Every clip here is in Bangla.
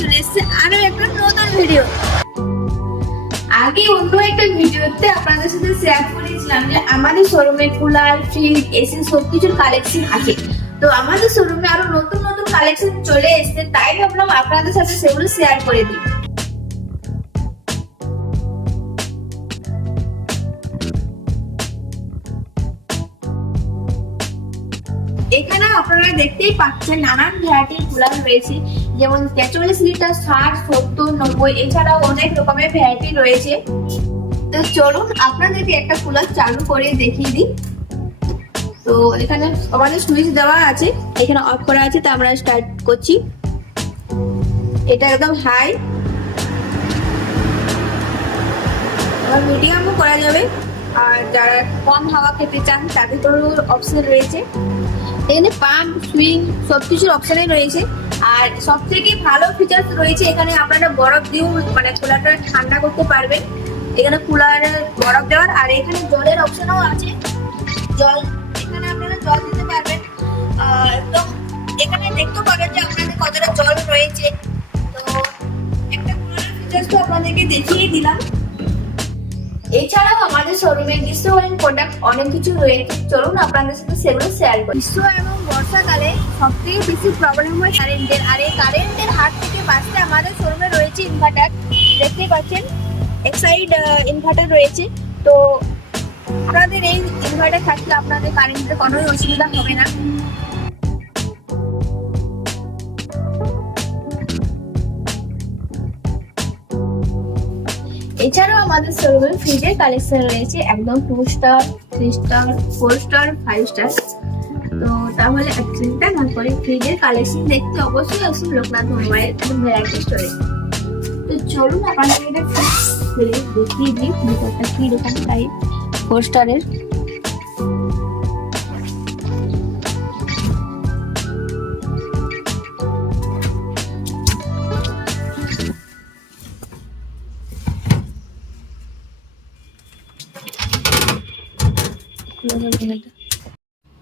চলে এসেছে আরো একটা নতুন ভিডিও। আগে অন্য একটা ভিডিওতে আপনাদের সাথে শেয়ার করেছিলাম যে আমাদের শোরুমে কুলার, ফ্রিজ, এসি সবকিছুর কালেকশন আছে। তো আমাদের শোরুমে আরো নতুন নতুন কালেকশন চলে এসেছে, তাই ভাবলাম আপনাদের সাথে সেগুলো শেয়ার করে দিই। এখানে আপনারা দেখতেই পাচ্ছেন নানান ভ্যারাইটির কুলার রয়েছে, যেমন 43 লিটার, 60, 70, 90, এছাড়াও অনেক রকমের ভ্যারাইটি রয়েছে। তো চলুন আপনাদেরকে একটা কুলার চালু করে দেখিয়ে দিই। তো এখানে আমাদের সুইচ দেওয়া আছে, এখানে অফ করা আছে, তো আমরা স্টার্ট করছি। এটা একদম হাই, আবার মিডিয়ামও করা যাবে, আর যারা কম হাওয়া খেতে চান তাদের তো অপশন রয়েছে। এখানে পাম্প, সুইং সবকিছুর অপশনই রয়েছে। আর সব থেকে ভালো ফিচার্স রয়েছে এখানে, আপনারা বরফ দিয়েও মানে কুলারটা ঠান্ডা করতে পারবেন। এখানে কুলারে বরফ দেওয়ার, আর এখানে জলের অপশনও আছে। জল, এখানে আপনারা জল দিতে পারবেন। একদম এখানে দেখতে পাবেন যে আপনাদের কতটা জল রয়েছে। তো একটা কুলারের ফিচার্স তো আপনাদেরকে দেখিয়ে দিলাম। এছাড়াও আমাদের শোরুমে গ্রীষ্মকালীন প্রোডাক্ট অনেক কিছু রয়েছে, চলুন আপনাদের সাথে সেগুলো শেয়ার করি। গ্রীষ্ম এবং বর্ষাকালে সবথেকে বেশি প্রবলেম হয় কারেন্টের, আর এই কারেন্টের হাত থেকে বাঁচতে আমাদের শোরুমে রয়েছে ইনভার্টার। দেখতেই পাচ্ছেন এক সাইড ইনভার্টার রয়েছে। তো আপনাদের এই ইনভার্টার থাকলে আপনাদের কারেন্টের কোনো অসুবিধা হবে না। এছাড়াও আমাদের শোরুমে ফ্রিজের কালেকশন রয়েছে, একদম 2 স্টার, 3 স্টার, 4 স্টার, 5 স্টার। তো তাহলে চিন্তা না করে ফ্রিজের কালেকশন দেখতে অবশ্যই আসুন লোকনাথ মোবাইল ভ্যারাইটি স্টোরে। তো চলুন আপনাদের এটা খুলে দেখিয়ে দিই ভিতরটা কি রকম টাইপ 4 স্টারের।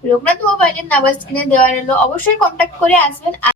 লোকনাথ মোবাইলের নাম্বার স্ক্রিনে দেওয়া রইলো, অবশ্যই কন্ট্যাক্ট করে আসবেন।